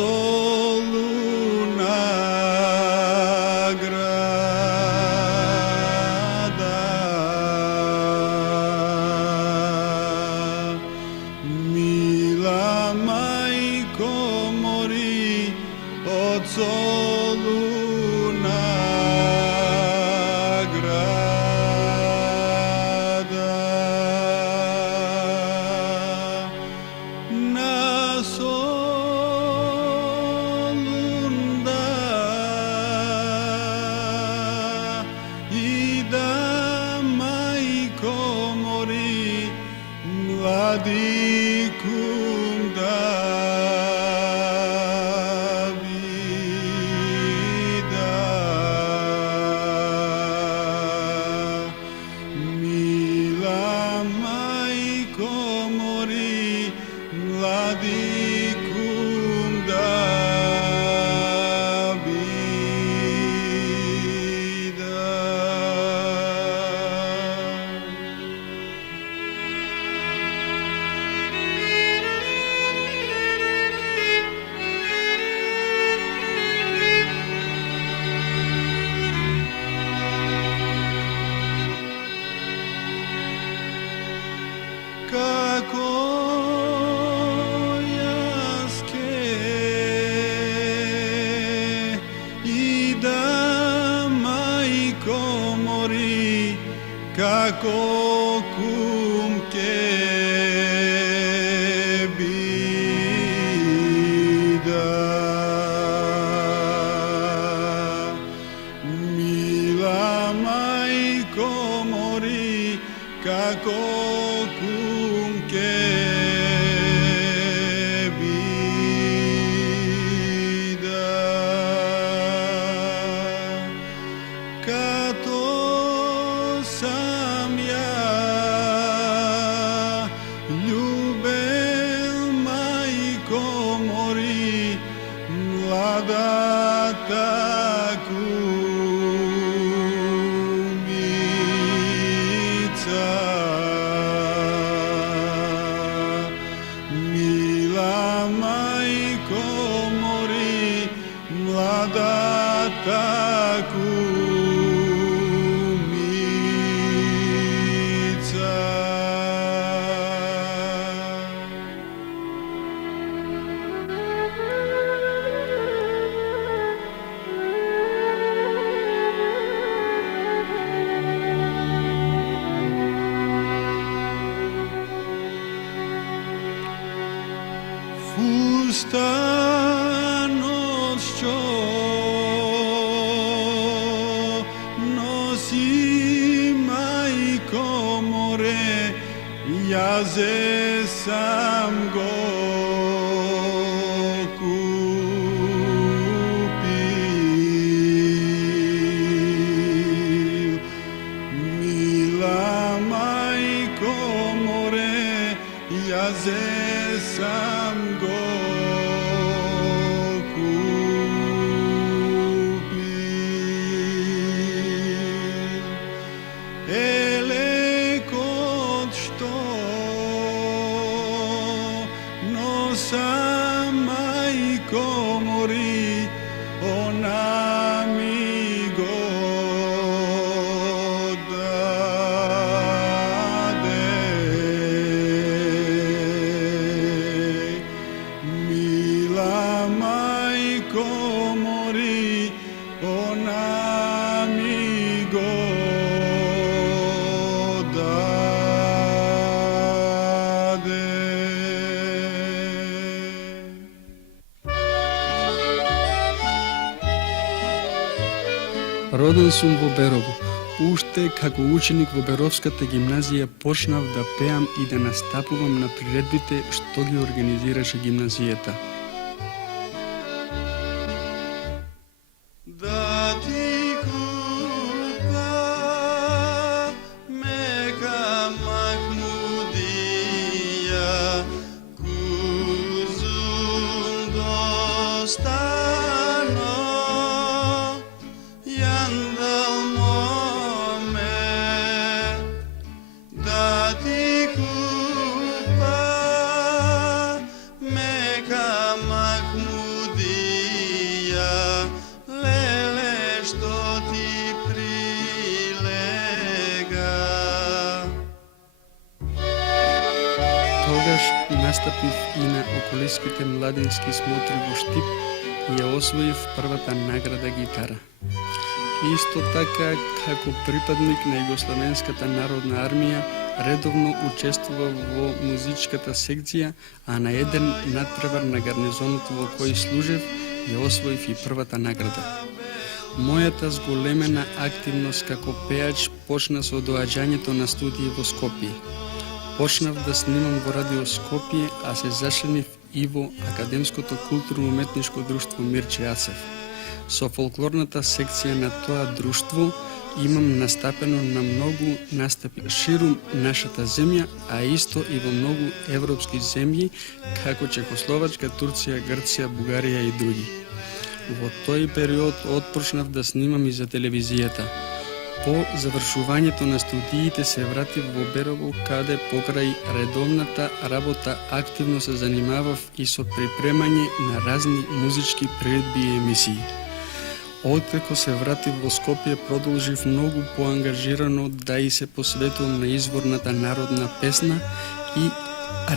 Soluna grada, mila majko mori od Soluna grada. Na Solunda ida majko mori mladikum Davida, mila majko mori mladikum Davida. Kako jaske ida majko mori, kako kumke bida. Mila majko mori, kako kumke bida. Kato sam ja ljubel majko mori, mlada takumica. Mila majko mori, mlada takumica. Fustanošću nosi majko more, jaze sam go kupil. Mila majko more, jaze sam go kupil. Ele kod što nosa majko mori, ona mi go dade. Mila majko mori, ona mi go dade. Роден сум во Берово. Уште како ученик во Беровската гимназија почнав да пеам и да настапувам на приредбите што ги организираше гимназијата. Da ti kupa meka Mahmudija, kuzum dostano yandal mome. Da ti kupa meka Mahmudija, настапив и на околиските младински смотри во Штип и ја освоив првата награда гитара. Исто така, како припадник на Југословенската народна армија, редовно учествува во музичката секција, а на еден надпревар на гарнизонот во кој служев, ја освоив и првата награда. Мојата зголемена активност како пеач почна со доаѓањето на студии во Скопје. Почнав да снимам во Радио Скопје, а се зашленив и во Академското културно-уметничко друштво Мирче Ацев. Со фолклорната секција на тоа друштво имам настапено на многу настапи ширум нашата земја, а исто и во многу европски земји, како Чехословачка, Турција, Грција, Бугарија и други. Во тој период отпочнав да снимам и за телевизијата. По завршувањето на студиите се вратив во Берово, каде покрај редовната работа активно се занимавав и со припремање на разни музички приредби и емисии. Откако се вратив во Скопје, продолжив многу поангажирано да и се посветувам на изворната народна песна и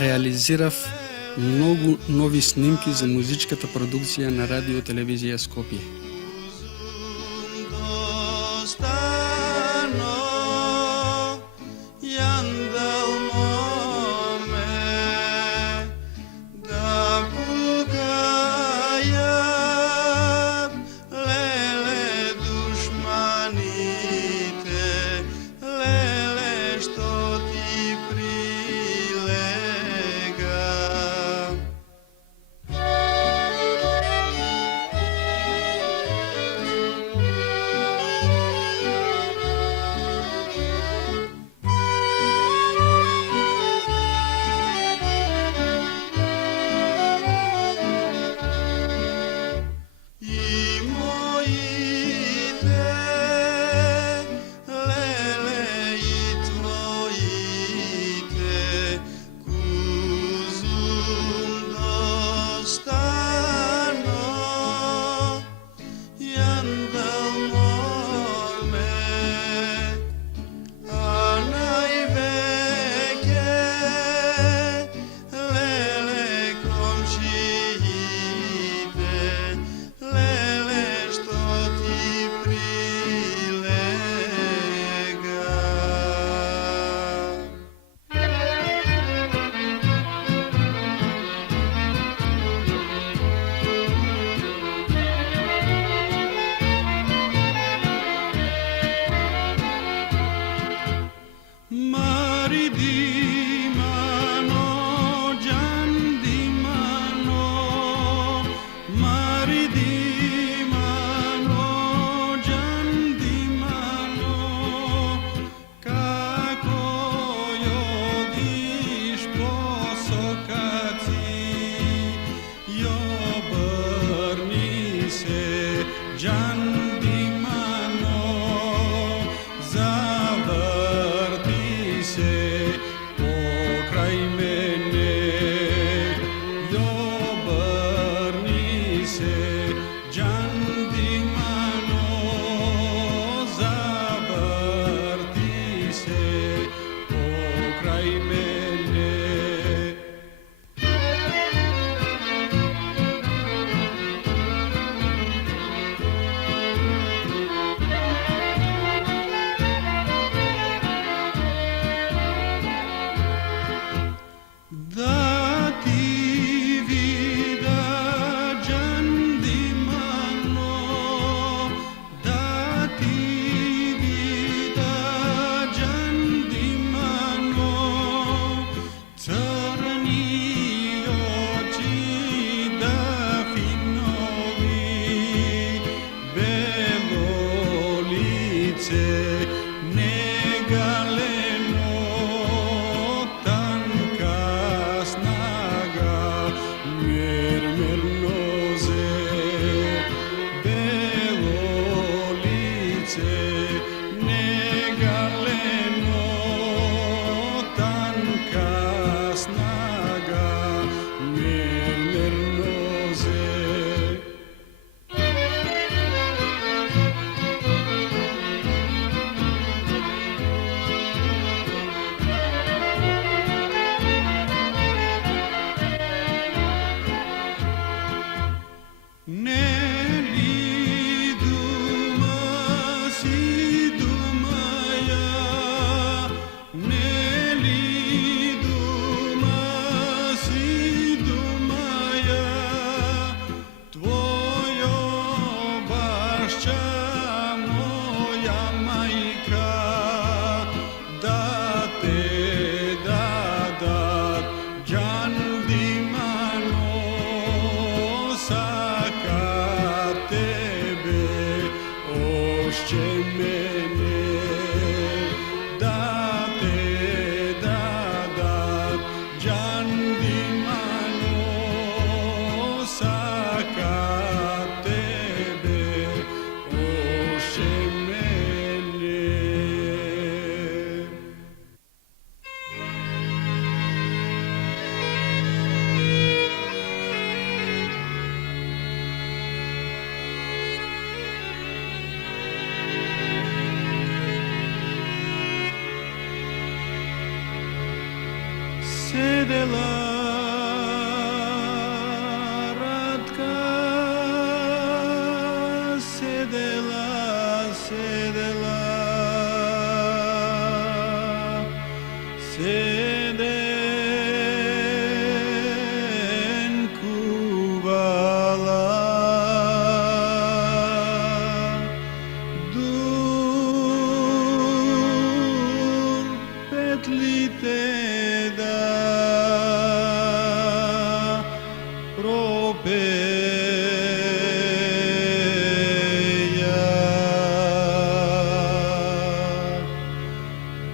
реализирав многу нови снимки за музичката продукција на Радио Телевизија Скопје. Neli duma si dumaya, neli duma si dumaya, tvojo bašća moja majka, da te dadat džan dimano saka tebe ošće mene, da te dadat džan dimano saka tebe ošće mene. Sedela Ratka, sedela, sedela, seden kuvala, dur petlite da propeja,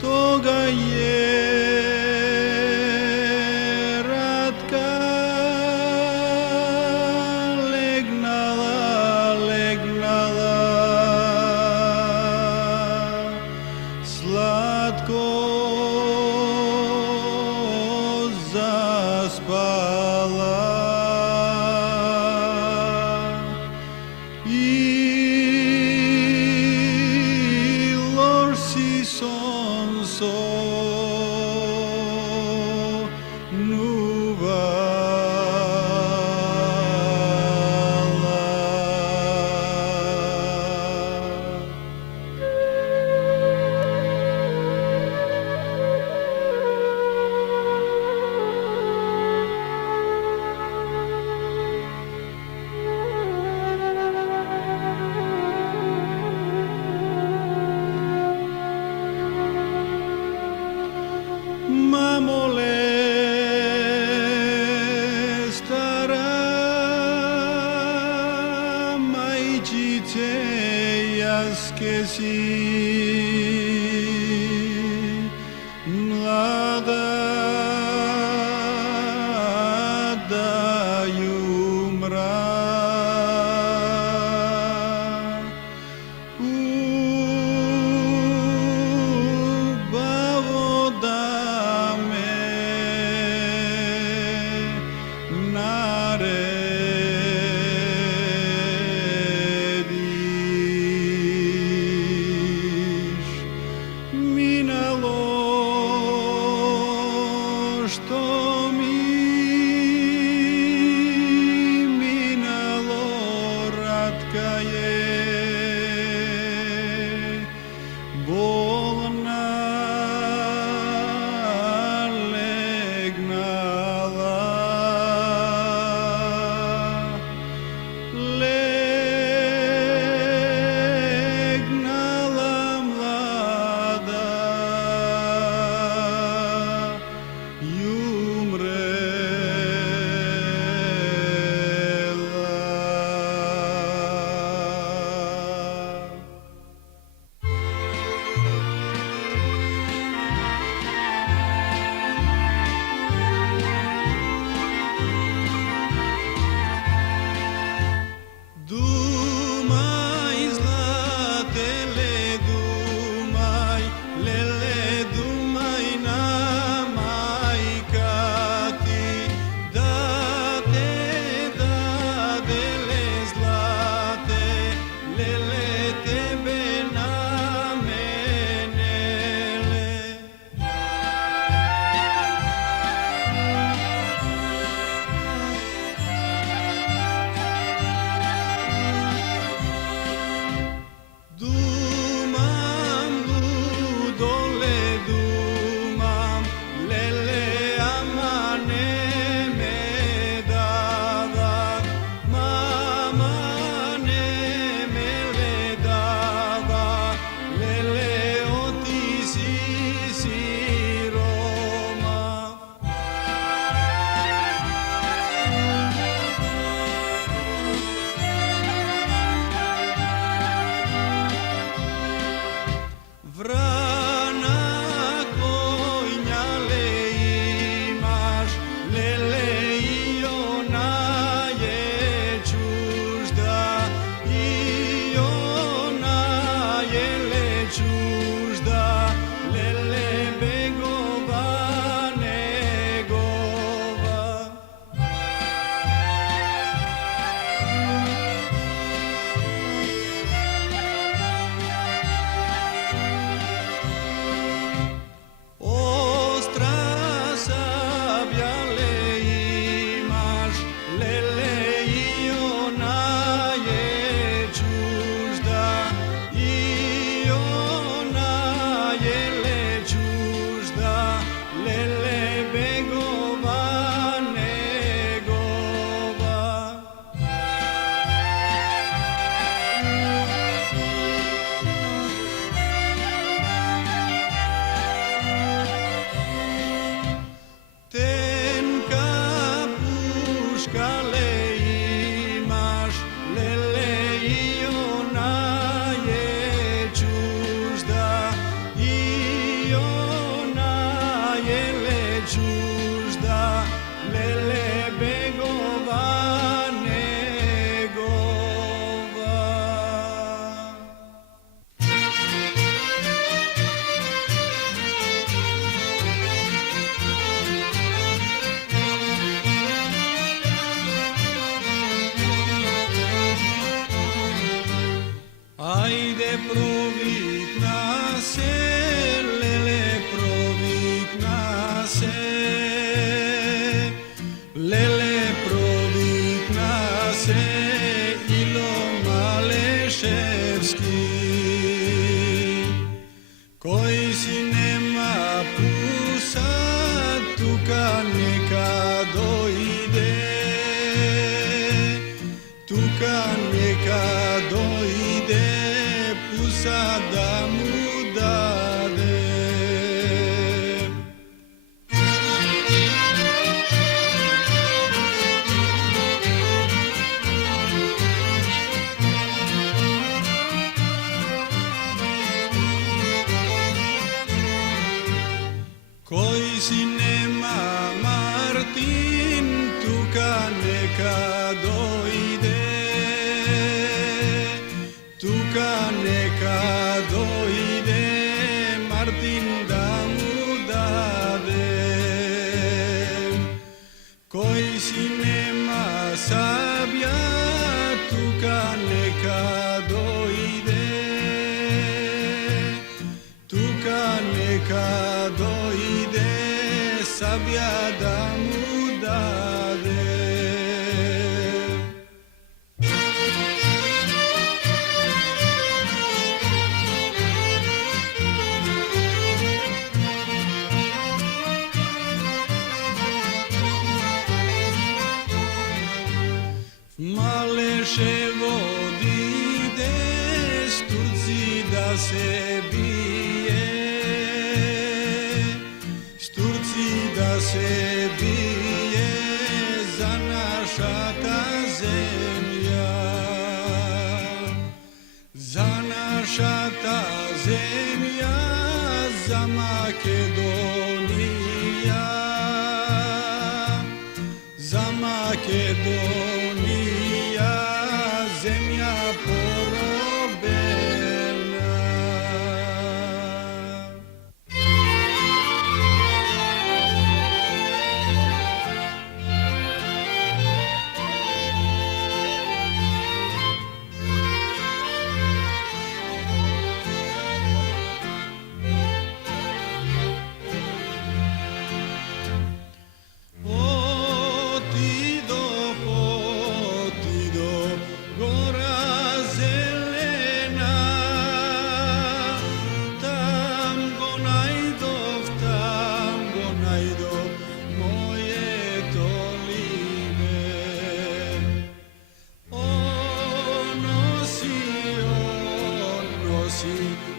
toga je Ratka legnala, legnala, slatko zaspala. I loš si sonso nuvala. Mamole stara majčice jaske si, mlada da umra. Bavo da me narediš, minalo što mi minalo, Ratka je bolna legnala, legnala mlada i umrela. Mališevski, koji si nema pusa, tuka neka dojde, tuka neka dojde, pusa da mu dade. Koji si nema Martin, tuka neka dojde, tuka neka dojde, Martin da mu dade. Koji si nema Sablja, tuka neka dojde, tuka neka dojde, Sablja da mu dade. Maleševo ide, s Turci da se bije, s Turci da se bije, za naša ta zemlja, za naša ta zemlja, za Makedonija, za Makedonija, zemlja porobena.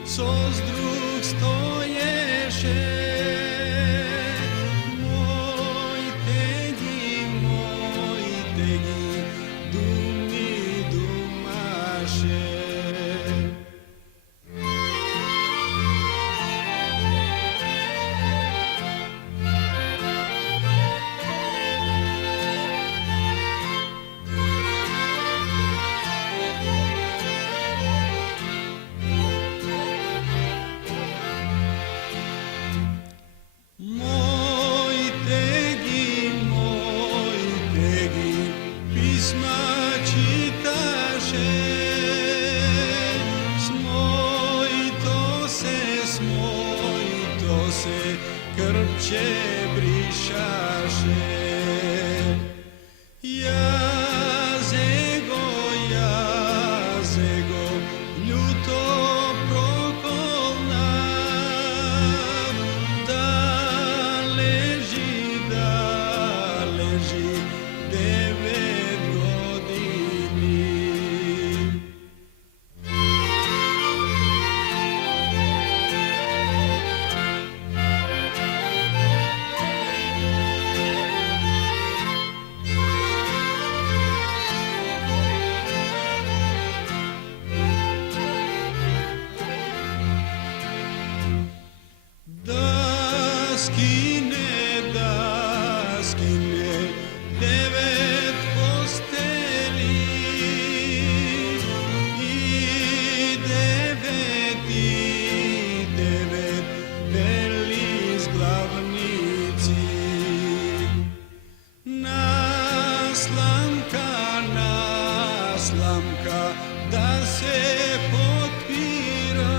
Sos drug stoješe, moj tegi, dumni dumaše. Krpće brišaše, jazego, ljuto prokolna, da leži 9 godini. Da skine 9 posteli i 9 beli zglavnici. Naslamka da se potpira,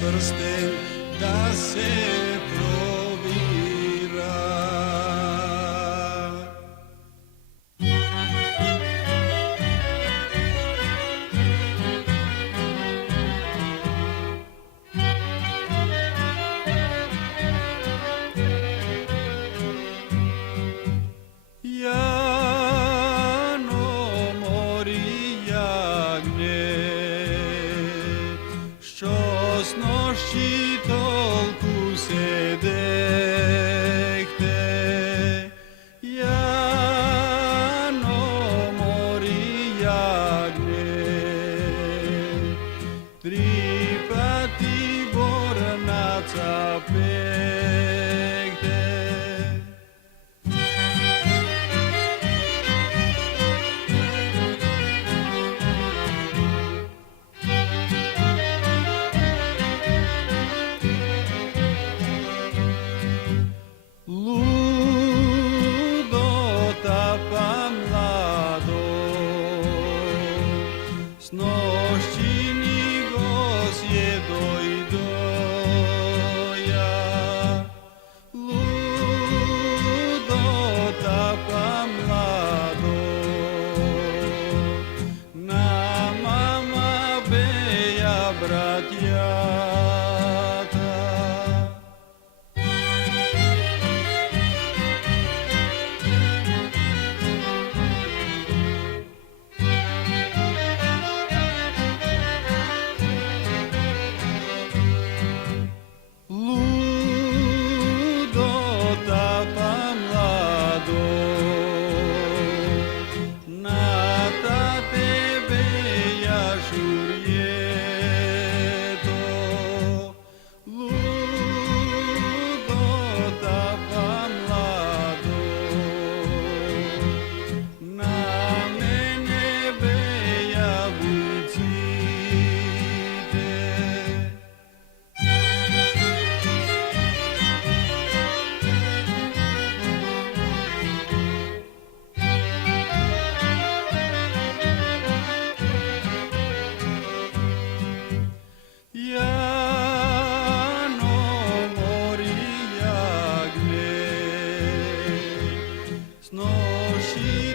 prsten da se probira. сноши